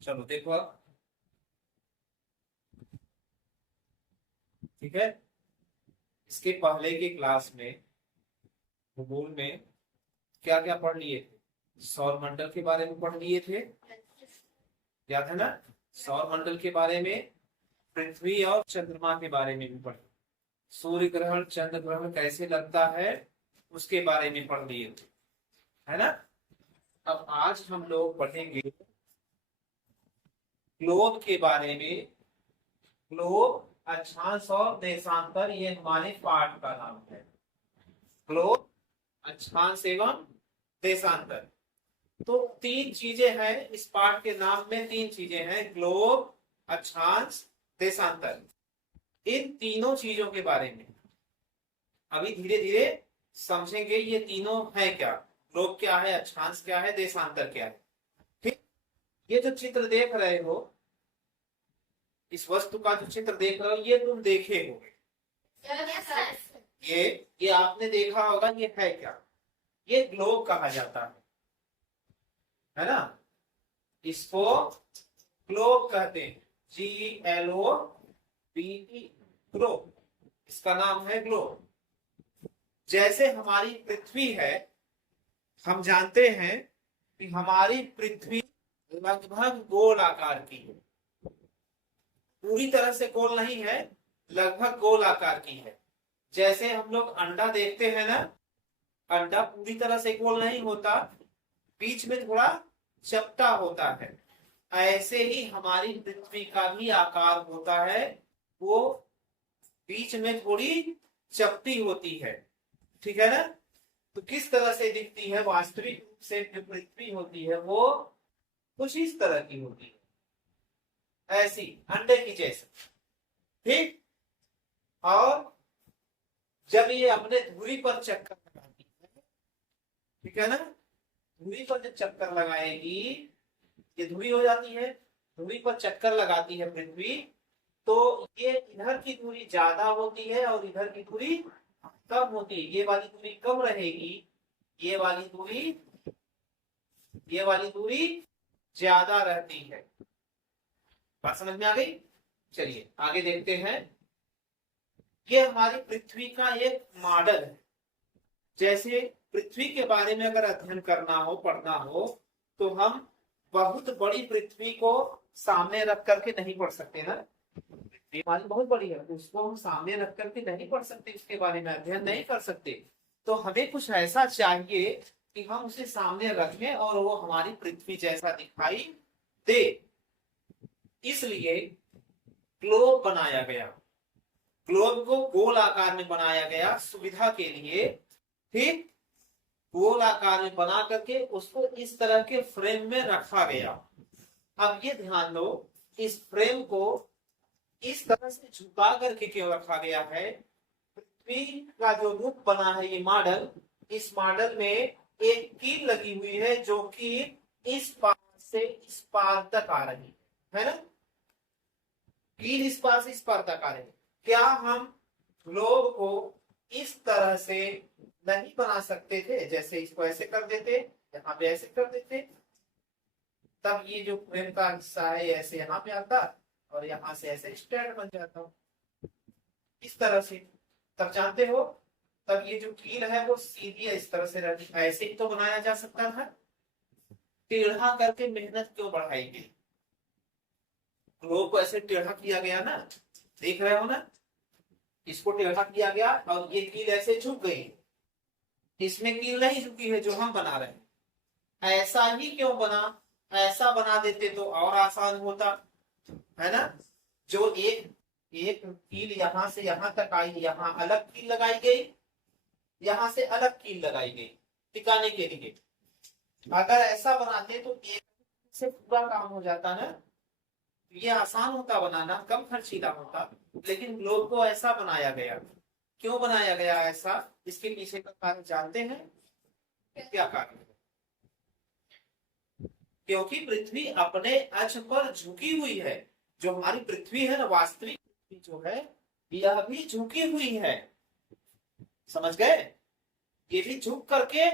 चलो देखो अब। ठीक है। इसके पहले की क्लास में भूगोल में क्या क्या पढ़ लिए थे? सौर मंडल के बारे में पढ़ लिए थे, याद है ना? सौर मंडल के बारे में, पृथ्वी और चंद्रमा के बारे में भी पढ़, सूर्य ग्रहण चंद्र ग्रहण कैसे लगता है उसके बारे में पढ़ लिए थे, है ना? अब आज हम लोग पढ़ेंगे ग्लोब के बारे में। ग्लोब, अक्षांश और देशांतर, ये हमारे पाठ का नाम है। ग्लोब, अक्षांश एवं देशांतर। तो तीन चीजें हैं इस पाठ के नाम में, तीन चीजें हैं, ग्लोब, अक्षांश, देशांतर। इन तीनों चीजों के बारे में अभी धीरे धीरे समझेंगे। ये तीनों है क्या, ग्लोब क्या है, अक्षांश क्या है, देशांतर क्या है। ठीक। ये जो चित्र देख रहे हो, इस वस्तु का जो चित्र देख रहे हो, ये तुम देखे हो, ये आपने देखा होगा। ये है क्या? ये ग्लोब कहा जाता है ना? इसको ग्लोब कहते हैं, GLOBE, ग्लोब। इसका नाम है ग्लोब। जैसे हमारी पृथ्वी है, हम जानते हैं कि हमारी पृथ्वी लगभग गोल आकार की है। पूरी तरह से गोल नहीं है, लगभग गोल आकार की है। जैसे हम लोग अंडा देखते हैं ना, अंडा पूरी तरह से गोल नहीं होता, बीच में थोड़ा चपटा होता है। ऐसे ही हमारी पृथ्वी का भी आकार होता है, वो बीच में थोड़ी चपटी होती है। ठीक है ना? तो किस तरह से दिखती है? वास्तविक रूप से जो पृथ्वी होती है वो कुछ इस तरह की होती है, ऐसी अंडे की जैसे। ठीक। और जब ये अपने धुरी पर चक्कर लगाती है, ठीक है ना, धुरी पर जब चक्कर लगाएगी, ये धुरी हो जाती है, धुरी पर चक्कर लगाती है पृथ्वी, तो ये इधर की दूरी ज्यादा होती है और इधर की दूरी कम होती है। ये वाली दूरी कम रहेगी, ये वाली दूरी ज्यादा रहती है। बात समझ में आ गई? चलिए आगे देखते हैं। ये हमारी पृथ्वी का एक मॉडल है। जैसे पृथ्वी के बारे में अगर अध्ययन करना हो, पढ़ना हो, तो हम बहुत बड़ी पृथ्वी को सामने रख करके नहीं पढ़ सकते ना। पृथ्वी हमारी बहुत बड़ी है, उसको हम सामने रख करके नहीं पढ़ सकते, उसके बारे में अध्ययन नहीं कर सकते। तो हमें कुछ ऐसा चाहिए कि हम उसे सामने रखें और वो हमारी पृथ्वी जैसा दिखाई दे। इसलिए ग्लोब बनाया गया। ग्लोब को गोल आकार में बनाया गया सुविधा के लिए। ठीक। गोल आकार में बना करके उसको इस तरह के फ्रेम में रखा गया। अब ये ध्यान दो, इस फ्रेम को इस तरह से झुका करके क्यों रखा गया है? पृथ्वी का जो रूप बना है, ये मॉडल, इस मॉडल में एक कील लगी हुई है जो कि इस पार से इस पार तक आ रही है ना? कील इस पार से इस पार तक आ रही है। क्या हम ग्लोब को इस तरह से नहीं बना सकते थे? जैसे इसको ऐसे कर देते, यहाँ पे ऐसे कर देते, तब ये जो फ्रेम का हिस्सा है ऐसे यहाँ पे आता और यहाँ से ऐसे स्ट्रेट बन जाता, इस तरह से। तब जानते हो, तब ये जो कील है वो सीधी इस तरह से रहती। ऐसे ही तो बनाया जा सकता था। टेढ़ा करके मेहनत क्यों बढ़ाई गई? ग्लोब को ऐसे टेढ़ा किया गया ना, देख रहे हो ना, इसको टेढ़ा किया गया और ये कील ऐसे झुक गई। इसमें कील नहीं झुकी है जो हम बना रहे हैं। ऐसा ही क्यों बना? ऐसा बना देते तो और आसान होता, है ना? जो एक एक कील यहां से यहां तक आई, यहां अलग कील लगाई गई, यहां से अलग कील लगाई गई टिकाने के लिए। अगर ऐसा बनाते तो एक से पूरा काम हो जाता ना, ये आसान होता बनाना, कम खर्चीला होता। लेकिन ग्लोब को ऐसा बनाया गया। क्यों बनाया गया ऐसा? इसके पीछे का कारण जानते हैं? क्या कारण? क्योंकि पृथ्वी अपने अक्ष पर झुकी हुई है। जो हमारी पृथ्वी है ना, वास्तविक पृथ्वी जो है, यह भी झुकी हुई है। समझ गए? ये भी झुक करके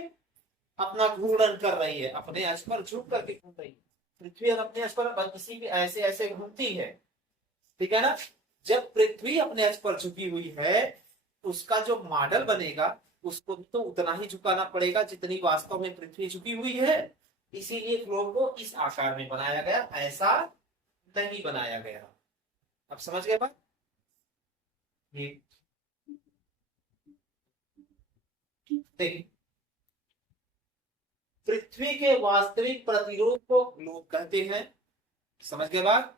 अपना घूर्णन कर रही है, अपने अक्ष पर झुक करके घूम रही है। पृथ्वी अपने अक्ष पर किसी भी ऐसे ऐसे घूमती है, ठीक है ना। जब पृथ्वी अपने अक्ष पर झुकी हुई है, उसका जो मॉडल बनेगा उसको तो उतना ही झुकाना पड़ेगा जितनी वास्तव में पृथ्वी झुकी हुई है। इसीलिए ग्लोब को इस आकार में बनाया गया, ऐसा नहीं बनाया गया। अब समझ गए बात? ये देखिए, पृथ्वी के वास्तविक प्रतिरूप को ग्लोब कहते हैं। समझ गए बात?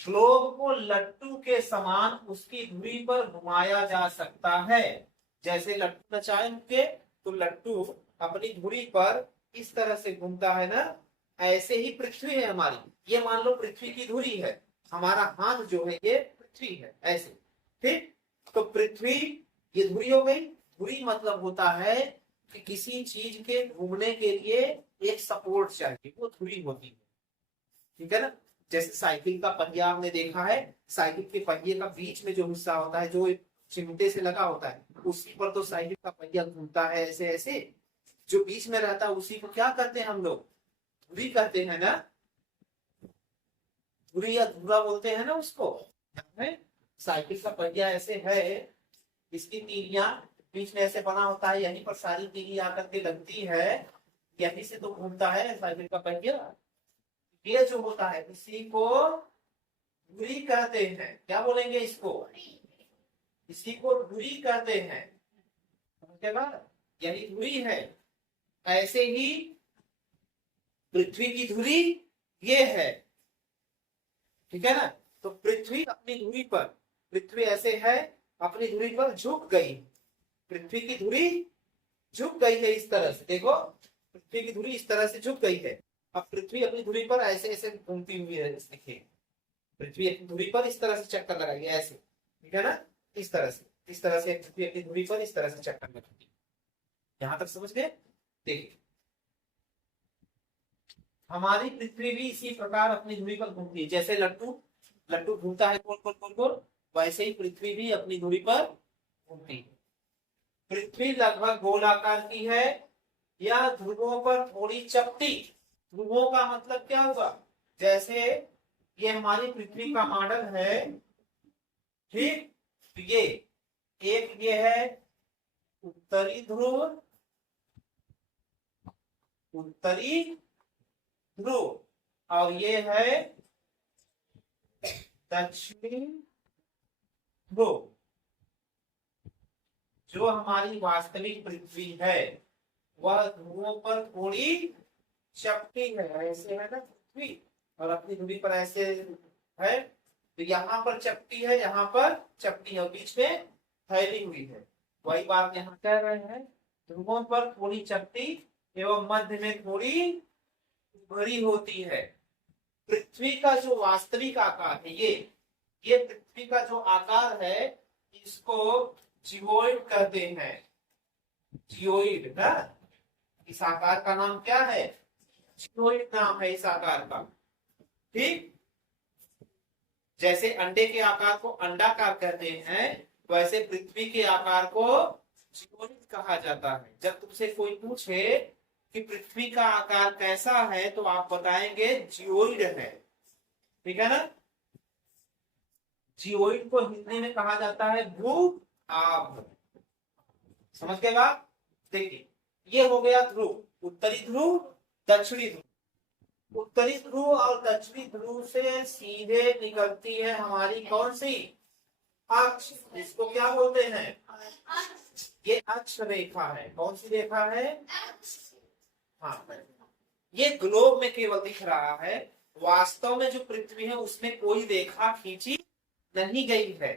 ग्लोब को लट्टू के समान उसकी धुरी पर घुमाया जा सकता है। जैसे लट्टू नचाएंगे तो लट्टू अपनी धुरी पर इस तरह से घूमता है ना, ऐसे ही पृथ्वी है हमारी। ये मान लो पृथ्वी की धुरी है, हमारा हाथ जो है ये पृथ्वी है, ऐसे। ठीक, तो पृथ्वी ये धुरी हो गई। धुरी मतलब होता है कि किसी चीज के घूमने के लिए एक सपोर्ट चाहिए, वो धुरी होती है। ठीक है ना। जैसे साइकिल का पहिया आपने देखा है, साइकिल के पहिए का बीच में जो हिस्सा होता है जो चिमटे से लगा होता है, उसी पर तो साइकिल का पहिया घूमता है ऐसे ऐसे। जो बीच में रहता है उसी को क्या करते हैं हम लोग? धुरी कहते हैं ना। धुरी या धुरा बोलते हैं ना उसको। साइकिल का पहिया ऐसे है, इसकी तीलियां बीच में ऐसे बना होता है, यहीं पर सारी तीली आकर के लगती है, यहीं से तो घूमता है साइकिल का पहिया। ये जो होता है इसी को धुरी कहते हैं। क्या बोलेंगे इसको? इसी को धुरी कहते हैं। समझ गए? यही धुरी है। ऐसे ही पृथ्वी की धुरी ये है, ठीक है ना। तो पृथ्वी अपनी धुरी पर, पृथ्वी ऐसे है अपनी धुरी पर झुक गई। पृथ्वी की धुरी झुक गई है इस तरह से, देखो पृथ्वी की धुरी इस तरह से झुक गई है। अब पृथ्वी अपनी धुरी पर ऐसे ऐसे घूमती हुई है, देखिए पृथ्वी अपनी धुरी पर इस तरह से चक्कर लगाएगी ऐसे, ठीक है ना। इस तरह से, इस तरह से पृथ्वी अपनी धुरी पर इस तरह से चक्कर लगाएगी। यहां तक समझ गए? देखिए हमारी पृथ्वी भी इसी प्रकार अपनी धुरी पर घूमती है। जैसे लट्टू लट्टू घूमता है गोल गोल गोल गोल, वैसे ही पृथ्वी भी अपनी धुरी पर घूमती है। पृथ्वी लगभग गोलाकार की है या ध्रुवों पर थोड़ी चपटी। ध्रुवों का मतलब क्या होगा? जैसे ये हमारी पृथ्वी का मॉडल है, ठीक। तो ये एक ये है उत्तरी ध्रुव, उत्तरी ध्रुव, और ये है दक्षिणी ध्रुव। जो हमारी वास्तविक पृथ्वी है वह ध्रुवों पर थोड़ी चपटी है, ऐसे है ना पृथ्वी, और अपनी धुरी पर ऐसे है। तो यहाँ पर चपटी है, यहाँ पर चपटी है, और बीच में फैली हुई है। वही बात यहाँ कह रहे हैं, ध्रुवों पर थोड़ी चपटी एवं मध्य में थोड़ी भरी होती है। पृथ्वी का जो वास्तविक आकार है ये पृथ्वी का जो आकार है इसको जियोइड कहते हैं। जियोइड ना, इस आकार का नाम क्या है? जियोइड नाम है इस आकार का, ठीक। जैसे अंडे के आकार को अंडाकार कहते हैं, वैसे पृथ्वी के आकार को जियोइड कहा जाता है। जब तुमसे कोई पूछे कि पृथ्वी का आकार कैसा है तो आप बताएंगे जियोइड है, ठीक है ना। जियोइड को हिंदी में कहा जाता है भू आभ। समझ गए बात? देखिए ये हो गया ध्रुव, उत्तरी ध्रुव, दक्षिणी ध्रुव। उत्तरी ध्रुव और दक्षिणी ध्रुव से सीधे निकलती है हमारी कौन सी अक्ष? इसको क्या बोलते हैं? ये अक्ष रेखा है। कौन सी रेखा है? हाँ, ये ग्लोब में केवल दिख रहा है, वास्तव में जो पृथ्वी है उसमें कोई रेखा खींची नहीं गई है।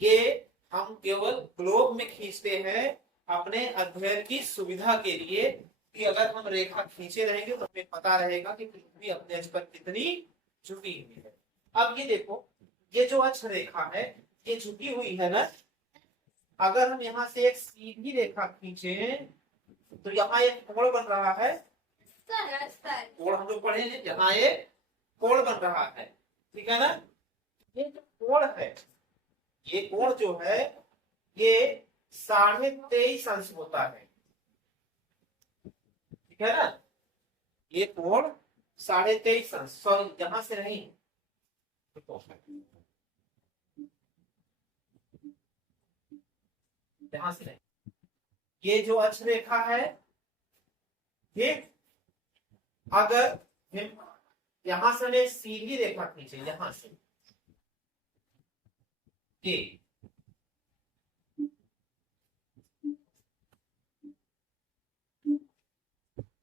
ये हम केवल ग्लोब में खींचते हैं अपने अध्ययन की सुविधा के लिए, कि अगर हम रेखा खींचे रहेंगे तो हमें पता रहेगा कि पृथ्वी अपने अक्ष पर कितनी झुकी हुई है। अब ये देखो, ये जो अक्ष रेखा है ये झुकी हुई है ना। अगर हम यहाँ से एक सीधी रेखा खींचे तो यहाँ एक कोण बन रहा है। कोण हम लोग पढ़े हैं, यहाँ एक कोण बन रहा है, ठीक है ना। ये जो कोण है, ये कोण जो है ये 23.5 अंश होता है, ठीक है ना। ये कोण 23.5 अंश, सॉरी यहां से नहीं, यहां से नहीं, ये जो अक्ष रेखा है, ठीक, अगर यहां से हमें सीधी रेखा खींचे, यहां से ये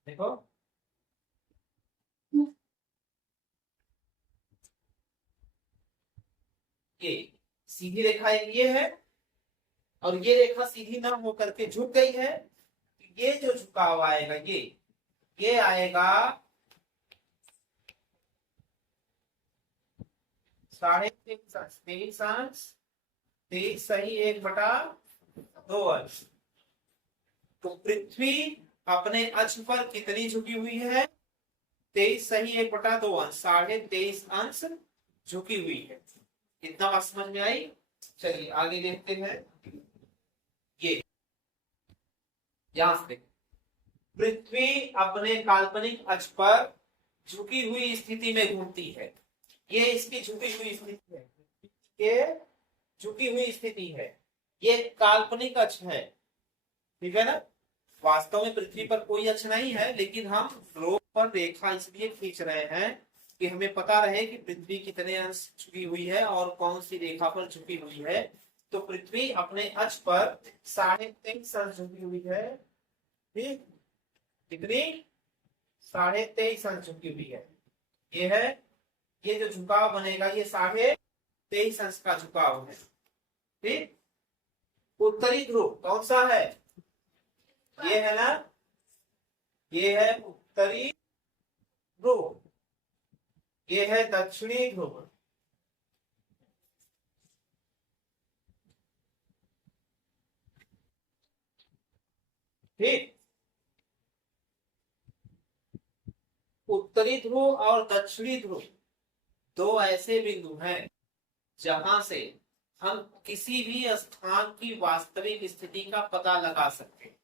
देखो, ये सीधी रेखा एक ये है, और ये रेखा सीधी ना हो करके झुक गई है, ये जो झुकाव आएगा ये आएगा 23.5 अंश, 23 सही 1/2 अंश। तो पृथ्वी अपने अक्ष पर कितनी झुकी हुई है? 23 सही 1/2 अंश, 23.5 अंश झुकी हुई है। इतना बात समझ में आई? चलिए आगे देखते हैं। ये यहां से पृथ्वी अपने काल्पनिक अक्ष पर झुकी हुई स्थिति में घूमती है। ये इसकी झुकी हुई स्थिति है, ये झुकी हुई स्थिति है, ये काल्पनिक अक्ष है, ठीक है ना। वास्तव में पृथ्वी पर कोई अक्ष नहीं है, लेकिन हम ध्रुव पर रेखा इसलिए खींच रहे हैं कि हमें पता रहे कि पृथ्वी कितने अंश झुकी हुई है और कौन सी रेखा पर झुकी हुई है। तो पृथ्वी अपने अक्ष पर 23.5 अंश झुकी हुई है, ठीक, कितनी? 23.5 अंश झुकी हुई है। ये है, ये जो झुकाव बनेगा ये 23.5 अंश का झुकाव है, ठीक। उत्तरी ध्रुव कौन सा है? ये है ना, ये है उत्तरी ध्रुव, ये है दक्षिणी ध्रुव, ठीक। उत्तरी ध्रुव और दक्षिणी ध्रुव दो ऐसे बिंदु हैं जहां से हम किसी भी स्थान की वास्तविक स्थिति का पता लगा सकते हैं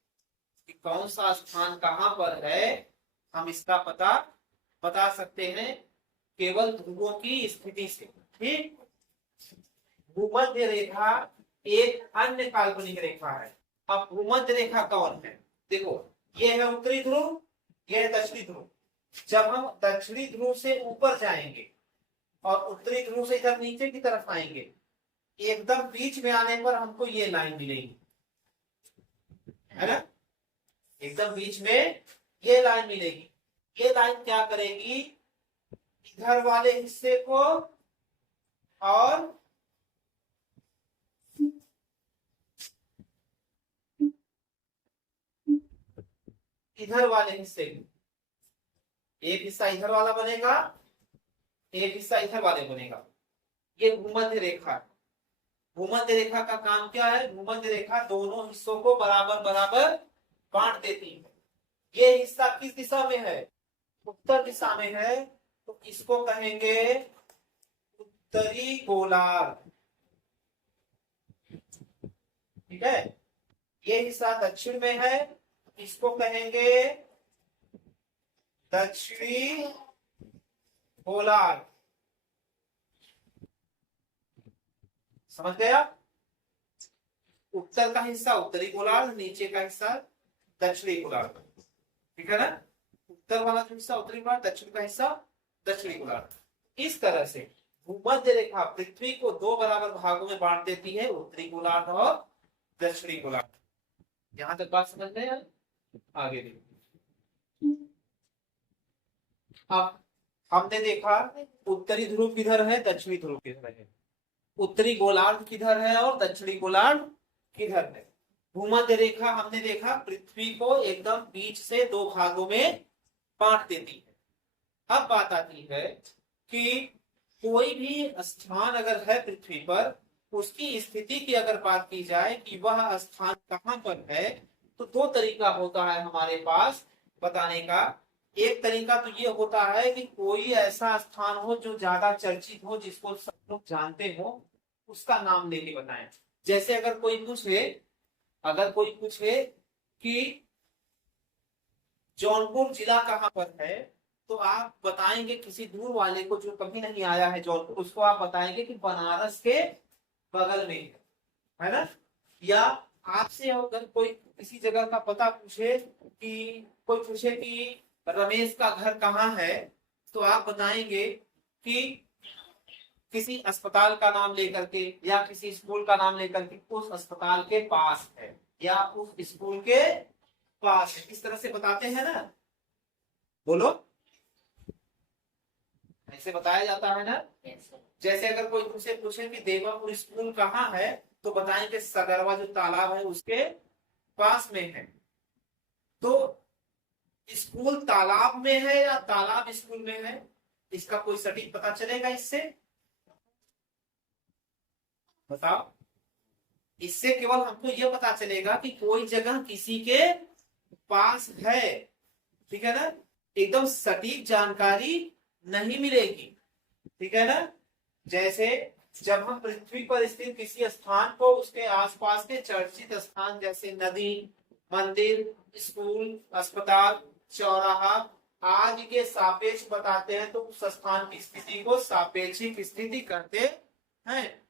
कि कौन सा स्थान कहां पर है। हम इसका पता बता सकते हैं केवल ध्रुवों की स्थिति से, ठीक। भूमध्य रेखा एक अन्य काल्पनिक रेखा है। अब भूमध्य रेखा कौन है? देखो, ये है उत्तरी ध्रुव, ये है दक्षिणी ध्रुव। जब हम दक्षिणी ध्रुव से ऊपर जाएंगे और उत्तरी ध्रुव से इधर नीचे की तरफ आएंगे, एकदम बीच में आने पर हमको ये लाइन मिलेगी, है ना। एकदम बीच में ये लाइन मिलेगी। ये लाइन क्या करेगी? इधर वाले हिस्से को और इधर वाले हिस्से को, एक हिस्सा इधर वाला बनेगा, एक हिस्सा इधर वाले बनेगा। ये भूमध्य रेखा है। भूमध्य रेखा का काम क्या है? भूमध्य रेखा दोनों हिस्सों को बराबर बराबर बांट देती है। ये हिस्सा किस दिशा में है? उत्तर दिशा में है, तो इसको कहेंगे उत्तरी गोलार्ध, ठीक है। ये हिस्सा दक्षिण में है, इसको कहेंगे दक्षिणी गोलार्ध। समझ गया? उत्तर का हिस्सा उत्तरी गोलार्ध, नीचे का हिस्सा दक्षिणी गोलार्ध, ठीक है ना। उत्तर वाला जो हिस्सा उत्तरी गोलार्ध, दक्षिण का हिस्सा दक्षिणी गोलार्ध। इस तरह से भूमध्य रेखा पृथ्वी को दो बराबर भागों में बांट देती है, उत्तरी गोलार्ध और दक्षिणी गोलार्ध। यहां तक बात समझ गए? आगे देखिए। अब हमने देखा उत्तरी ध्रुव किधर है, दक्षिणी ध्रुव किधर है, उत्तरी गोलार्ध किधर है और दक्षिणी गोलार्ध किधर है। भूमध्य रेखा हमने देखा पृथ्वी को एकदम बीच से दो भागों में बांट देती है। अब बात आती है कि कोई भी स्थान अगर है पृथ्वी पर, उसकी स्थिति की अगर बात की जाए कि वह स्थान कहां पर है, तो दो तरीका होता है हमारे पास बताने का। एक तरीका तो ये होता है कि कोई ऐसा स्थान हो जो ज्यादा चर्चित हो, जिसको सब लोग जानते हो, उसका नाम लेके बताएं। जैसे अगर कोई पूछे कि जौनपुर जिला कहां पर है, तो आप बताएंगे किसी दूर वाले को जो कभी नहीं आया है जौनपुर, उसको आप बताएंगे कि बनारस के बगल में है ना। या आपसे अगर कोई किसी जगह का पता पूछे, कि कोई पूछे कि रमेश का घर कहाँ है, तो आप बताएंगे कि किसी अस्पताल का नाम लेकर के या किसी स्कूल का नाम लेकर के उस अस्पताल के पास है या उस स्कूल के पास है, इस तरह से बताते हैं ना। बोलो, ऐसे बताया जाता है ना। जैसे अगर कोई तुमसे पूछे कि देवापुर स्कूल कहाँ है, तो बताएंगे सगरवा जो तालाब है उसके पास में है। तो स्कूल तालाब में है या तालाब स्कूल में है, इसका कोई सटीक पता चलेगा इससे? बताओ। इससे केवल हमको यह पता चलेगा कि कोई जगह किसी के पास है, ठीक है ना। एकदम सटीक जानकारी नहीं मिलेगी, ठीक है ना। जैसे जब हम पृथ्वी पर स्थित किसी स्थान को उसके आसपास के चर्चित स्थान जैसे नदी, मंदिर, स्कूल, अस्पताल, चौराहा आदि के सापेक्ष बताते हैं, तो उस स्थान की स्थिति को सापेक्षिक स्थिति कहते हैं।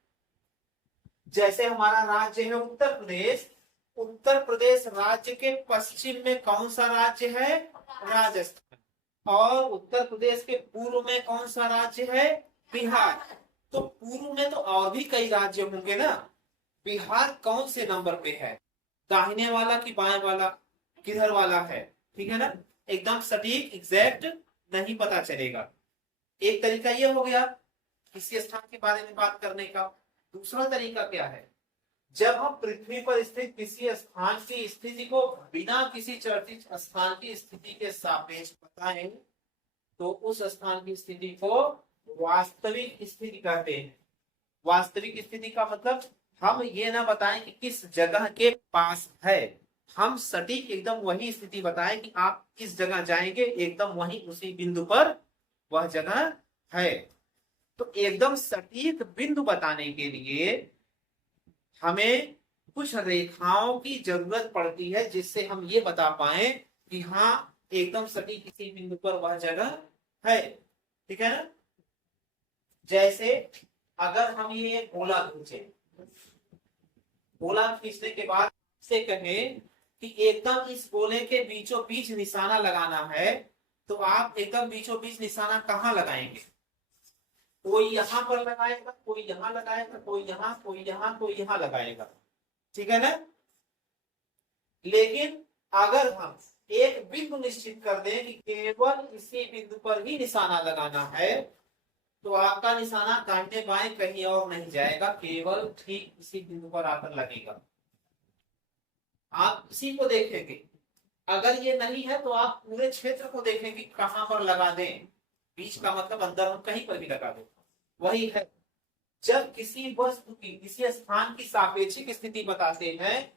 जैसे हमारा राज्य है उत्तर प्रदेश, उत्तर प्रदेश राज्य के पश्चिम में कौन सा राज्य है? राजस्थान। और उत्तर प्रदेश के पूर्व में कौन सा राज्य है? बिहार। तो पूर्व में तो और भी कई राज्य होंगे ना। बिहार कौन से नंबर पे है? दाहिने वाला कि बाएं वाला, किधर वाला है? ठीक है ना। एकदम सटीक एग्जैक्ट नहीं पता चलेगा। एक तरीका ये हो गया किसी स्थान के बारे में बात करने का। दूसरा तरीका क्या है? जब हम पृथ्वी पर स्थित किसी स्थान की स्थिति को बिना किसी चर्चित स्थान की स्थिति के सापेक्ष बताएं, तो उस स्थान की स्थिति को वास्तविक स्थिति कहते हैं। वास्तविक स्थिति का मतलब हम ये ना बताएं कि किस जगह के पास है, हम सटीक एकदम वही स्थिति बताएं कि आप किस जगह जाएंगे एकदम वही उसी बिंदु पर वह जगह है। तो एकदम सटीक बिंदु बताने के लिए हमें कुछ रेखाओं की जरूरत पड़ती है, जिससे हम ये बता पाए कि हाँ एकदम सटीक किसी बिंदु पर वह जगह है, ठीक है ना। जैसे अगर हम ये गोला खींचे, गोला खींचने के बाद से कहें कि एकदम इस गोले के बीचों बीच निशाना लगाना है, तो आप एकदम बीचों बीच निशाना कहाँ लगाएंगे? कोई यहाँ पर लगाएगा, कोई यहाँ लगाएगा, कोई यहाँ, कोई यहाँ, कोई यहाँ लगाएगा, ठीक है ना। लेकिन अगर हम एक बिंदु निश्चित कर दें कि केवल इसी बिंदु पर ही निशाना लगाना है, तो आपका निशाना दाहिने बाएं कहीं और नहीं जाएगा, केवल ठीक इसी बिंदु पर आकर लगेगा। आप इसी को देखेंगे। अगर ये नहीं है तो आप पूरे क्षेत्र को देखेंगे कहां पर लगा दें। बीच का मतलब अंदर हम कहीं पर भी लगा दें, वही है। जब किसी वस्तु की किसी स्थान की सापेक्षिक स्थिति बताते हैं,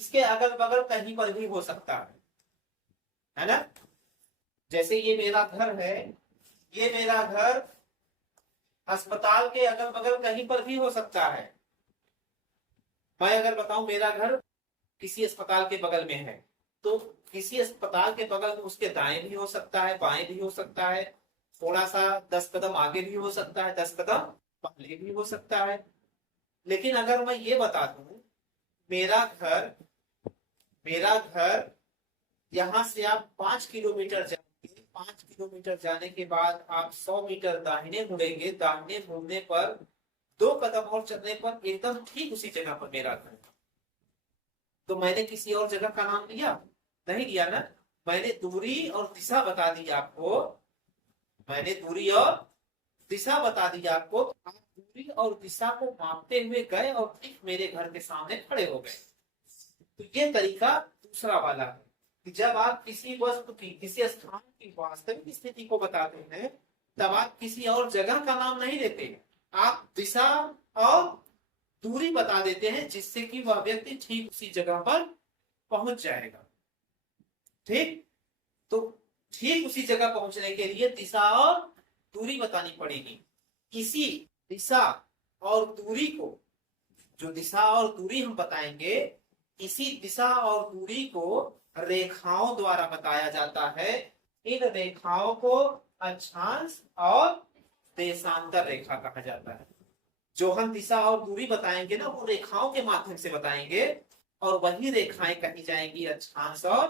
इसके अगल बगल कहीं पर भी हो सकता है ना। जैसे ये मेरा घर है, ये मेरा घर अस्पताल के अगल बगल कहीं पर भी हो सकता है। मैं अगर बताऊं मेरा घर किसी अस्पताल के बगल में है, तो किसी अस्पताल के बगल में उसके दाएं भी हो सकता है, बाएं भी हो सकता है, थोड़ा सा 10 कदम आगे भी हो सकता है, 10 कदम पहले भी हो सकता है। लेकिन अगर मैं ये बता दूं मेरा घर यहां से आप 5 किलोमीटर जाएंगे, 5 किलोमीटर जाने के बाद आप 100 मीटर दाहिने मुड़ेंगे, दाहिने मुड़ने पर 2 कदम और चलने पर एकदम ठीक उसी जगह पर मेरा घर। तो मैंने किसी और जगह का नाम लिया नहीं लिया ना, मैंने दूरी और दिशा बता दी आपको। मैंने दूरी और दिशा बता दी आपको, आप दूरी और दिशा को मापते हुए गए और ठीक मेरे घर के सामने खड़े हो गए। तो ये तरीका दूसरा वाला है कि जब आप किसी वस्तु की किसी स्थान की वास्तविक स्थिति को बताते हैं, तब आप किसी और जगह का नाम नहीं लेते, आप दिशा और दूरी बता देते हैं, जिससे कि वह व्यक्ति ठीक उसी जगह पर पहुंच जाएगा। ठीक, तो ठीक उसी जगह पहुंचने के लिए दिशा और दूरी बतानी पड़ेगी। इसी दिशा और दूरी को, जो दिशा और दूरी हम बताएंगे, इसी दिशा और दूरी को रेखाओं द्वारा बताया जाता है। इन रेखाओं को अक्षांश और देशांतर रेखा कहा जाता है। जो हम दिशा और दूरी बताएंगे ना, वो रेखाओं के माध्यम से बताएंगे, और वही रेखाएं कही जाएंगी अक्षांश और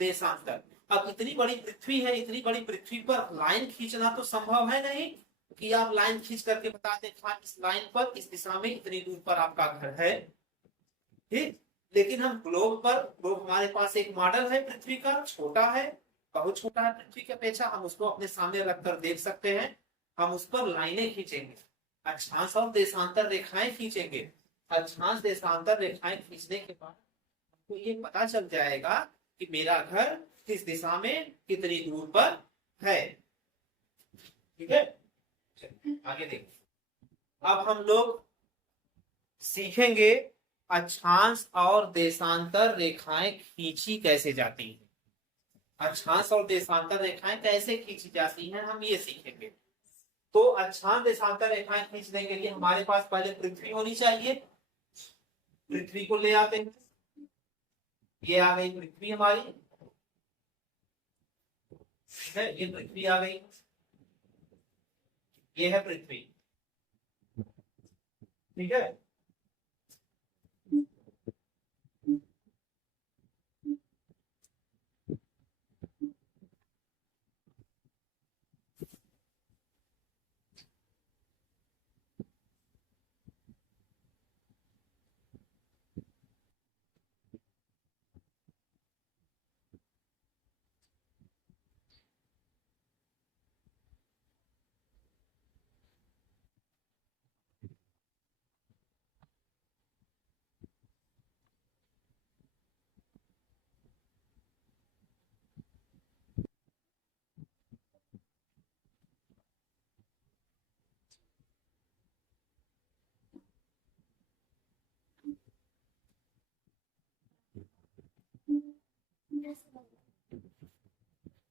देशांतर। अब इतनी बड़ी पृथ्वी है, इतनी बड़ी पृथ्वी पर लाइन खींचना तो संभव है नहीं कि आप लाइन खींच करके बता दें हाँ इस लाइन पर इस दिशा में इतनी दूर पर आपका घर है, ठीक। लेकिन हम ग्लोब हमारे पास एक मॉडल है पृथ्वी का, छोटा है, बहुत छोटा है पृथ्वी की अपेक्षा। हम उसको अपने सामने रखकर देख सकते हैं। हम उस पर लाइनें खींचेंगे, अक्षांश और देशांतर रेखाएं खींचेंगे। अक्षांश देशांतर रेखाएं खींचने के बाद तो ये पता चल जाएगा कि मेरा घर किस दिशा में कितनी दूर पर है, ठीक है। आगे देखिए, अब हम लोग सीखेंगे अक्षांश और देशांतर रेखाएं खींची कैसे जाती हैं। अक्षांश और देशांतर रेखाएं कैसे खींची जाती हैं, हम ये सीखेंगे। तो अक्षांश देशांतर रेखाएं खींचने के लिए हमारे पास पहले पृथ्वी होनी चाहिए। पृथ्वी को ले आते हैं, ये आ गई पृथ्वी हमारी, ठीक है, ये पृथ्वी आ गई, ये है पृथ्वी, ठीक है।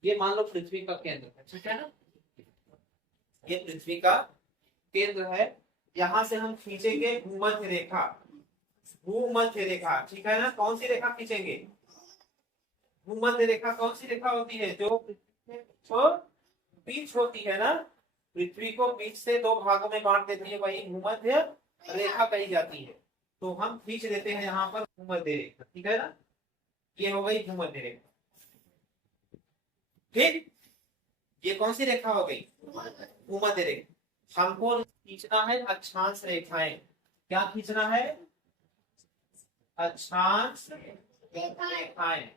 ये मान लो पृथ्वी का केंद्र है, ठीक है ना, ये पृथ्वी का केंद्र है। यहां से हम खींचेंगे भूमध्य रेखा, भूमध्य रेखा, ठीक है ना। कौन सी रेखा खींचेंगे, भूमध्य रेखा। कौन सी रेखा होती है, जो पृथ्वी को बीच होती है ना, पृथ्वी को बीच से दो भागों में बांट देती है, वही भूमध्य रेखा कही जाती है। तो हम खींच देते हैं यहाँ पर भूमध्य रेखा, ठीक है ना, ये हो गई भूमध्य रेखा, ठीक। ये कौन सी रेखा हो गई, भूमध्य रेखा। हमको खींचना है अक्षांश रेखाएं। क्या खींचना है, अक्षांश रेखाएं,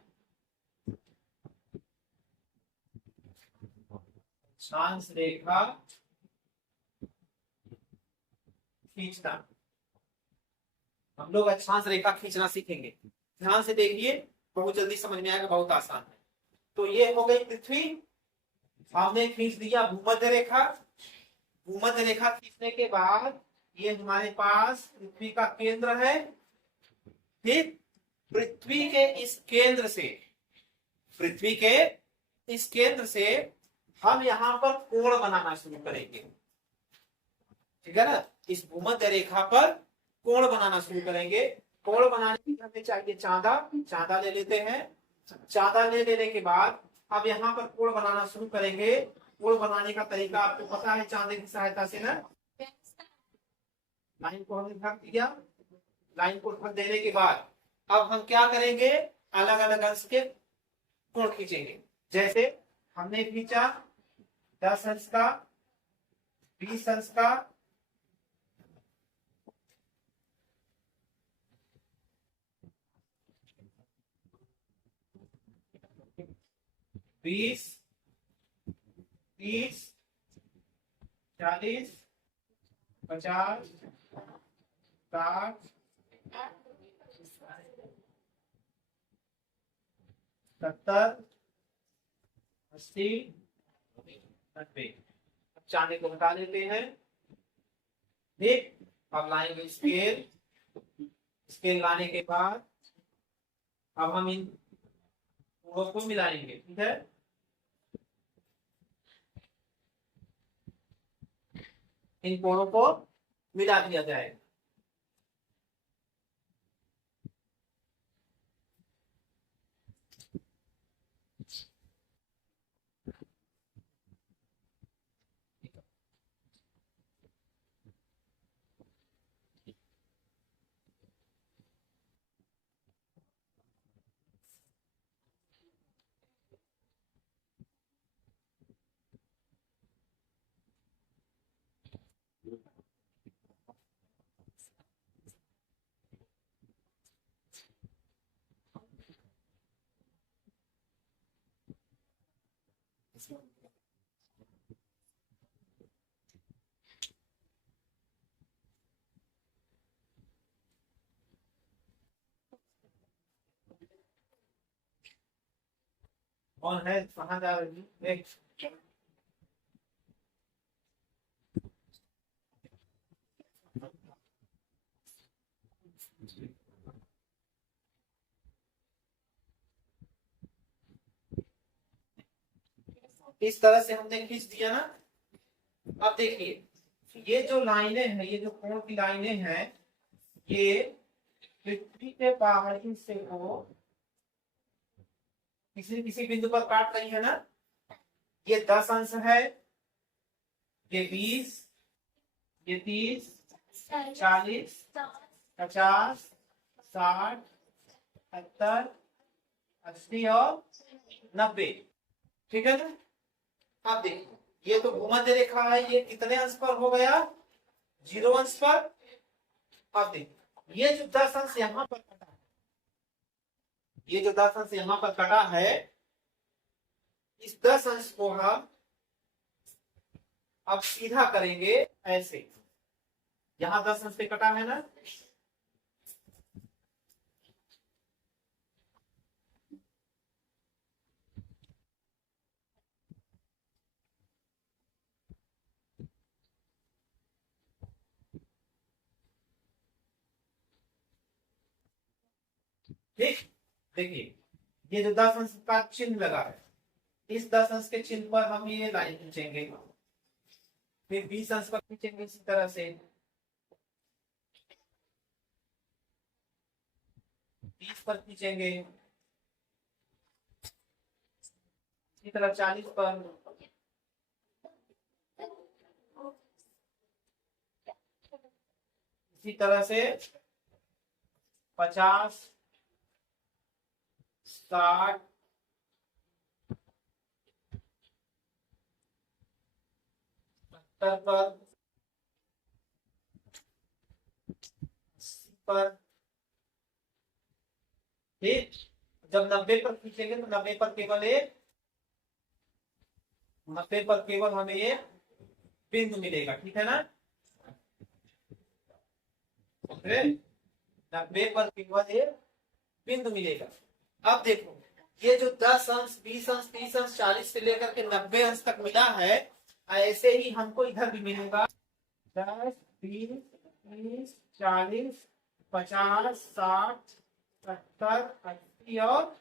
अक्षांश रेखा खींचना। हम लोग अक्षांश रेखा खींचना सीखेंगे, ध्यान से देखिए, बहुत जल्दी समझ में आएगा, बहुत आसान है। तो ये हो गई पृथ्वी, हमने खींच दिया भूमध्य रेखा। भूमध्य रेखा खींचने के बाद ये हमारे पास पृथ्वी का केंद्र है, ठीक। पृथ्वी के इस केंद्र से, पृथ्वी के इस केंद्र से हम यहाँ पर कोण बनाना शुरू करेंगे, ठीक है ना। इस भूमध्य रेखा पर कोण बनाना शुरू करेंगे। कोण बनाने के लिए हमें चाहिए चांदा, चांदा ले लेते हैं। चांदा ले लेने के बाद अब यहाँ पर कोण बनाना शुरू करेंगे। कोण बनाने का तरीका आपको पता है, चांदे की सहायता से ना, लाइन को हमने ढक दिया। लाइन को ढक देने के बाद अब हम क्या करेंगे, अलग अलग अंश के कोण खींचेंगे। जैसे हमने खींचा 10 अंश का, 20 अंश का, 20, 30, 40, 50, 60, 70, 80, 90। चांदी को हटा देते हैं, ठीक। अब लाएंगे स्केल, स्केल लाने के बाद अब हम इन कोणों को मिलाएंगे, ठीक है। इन कोणों को मिला दिया जाएगा। कौन है, कहाँ जा रही है? इस तरह से हमने खींच दिया ना। अब देखिए ये जो लाइनें हैं, ये जो कोण की लाइनें हैं, ये पृथ्वी के बाहरी हिस्से को किसी किसी बिंदु पर काट रही है ना। ये 10 अंश है, ये 20, ये 30, 40, 50, 60, 70, 80 और 90। ठीक है ना। अब देखिए ये तो भूमध्य रेखा है, ये कितने अंश पर हो गया? 0 अंश पर। अब देखिए ये जो 10 अंश यहाँ पर कटा है, ये जो 10 अंश यहाँ पर कटा है, इस 10 अंश को हम अब सीधा करेंगे ऐसे। यहाँ 10 अंश पे कटा है ना, ठीक। देखिए ये जो 10 अंश का चिन्ह लगा है, इस 10 अंश के चिन्ह पर हम ये लाइन खींचेंगे, फिर 20 अंश पर खींचेंगे इसी तरह से, 30 पर खींचेंगे, इसी तरह 40 पर, इसी तरह से 50, 60, 70 पर, 80 पर। ठीक। जब 90 पर खींचेंगे तो 90 पर केवल एक 90 पर केवल हमें ये बिंदु मिलेगा। ठीक है ना। 90 पर केवल एक बिंदु मिलेगा। अब देखो ये जो 10 अंश, 20 अंश, 30 अंश, 40 से लेकर के 90 अंश तक मिला है, ऐसे ही हमको इधर भी मिलेगा। 10, 20, 30, 40, 50, 60, 70, 80 और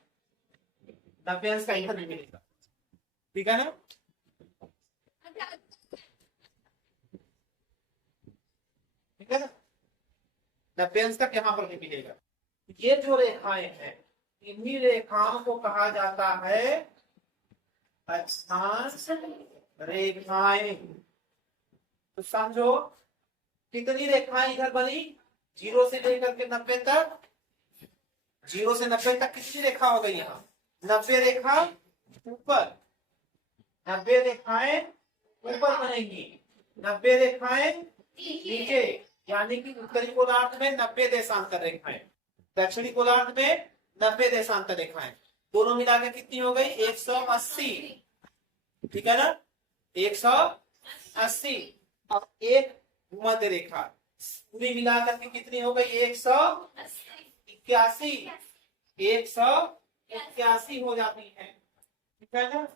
90 अंश का इधर भी मिलेगा। ठीक है ना। ठीक है ना। 90 अंश तक यहाँ पर भी मिलेगा। ये जो रेखाएं हैं, इन्हीं रेखाओं को कहा जाता है अक्षांश रेखाएं। तो समझो कितनी रेखाएं इधर बनी? 0 से लेकर के 90 तक। 0 से 90 तक कितनी रेखा हो गई? यहाँ 90 रेखा ऊपर, 90 रेखाएं ऊपर बनेंगी, 90 रेखाएं नीचे, यानी कि उत्तरी गोलार्ध में 90 देशांतर रेखाएं, दक्षिणी गोलार्ध में 90 देशांतर रेखाएं, दोनों मिलाकर कितनी हो गई? 180। ठीक है ना। 180 और एक भूमध्य रेखा पूरी मिलाकर के कितनी हो गई? 181। 181 हो जाती है। ठीक है ना।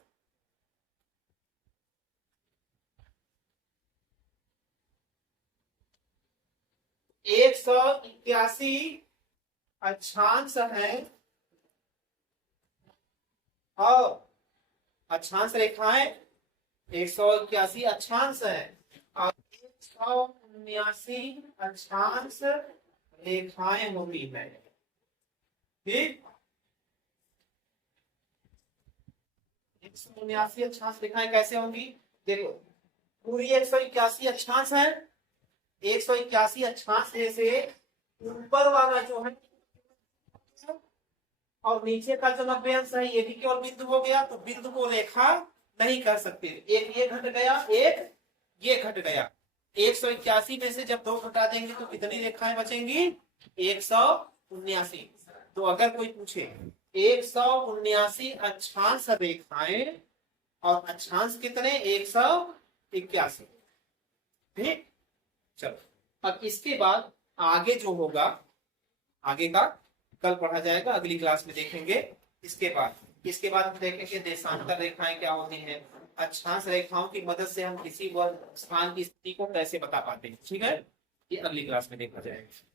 एक 181 अक्षांश है और अक्षांश रेखाएं 181 अक्षांश है और 179 अक्षांश रेखाएं होती है। ठीक। 179 अक्षांश रेखाएं कैसे होंगी? देखो पूरी 181 अक्षांश है, 181 अक्षांश में से ऊपर वाला जो है और नीचे का जो 90 अंश है ये भी केवल बिंदु हो गया, तो बिंदु को रेखा नहीं कर सकते। एक ये घट गया, एक ये घट गया। 181 में से जब 2 घटा देंगे तो कितनी रेखाएं बचेंगी? 179। तो अगर कोई पूछे 179 अक्षांश रेखाएं और अक्षांश कितने 181। ठीक, चलो अब इसके बाद आगे जो होगा, आगे का कल पढ़ा जाएगा, अगली क्लास में देखेंगे। इसके बाद हम देखेंगे देशांतर रेखाएं क्या होती हैं, अक्षांश रेखाओं की मदद से हम किसी स्थान की स्थिति को कैसे बता पाते हैं। ठीक है, ये अगली क्लास में देखा जाएगा।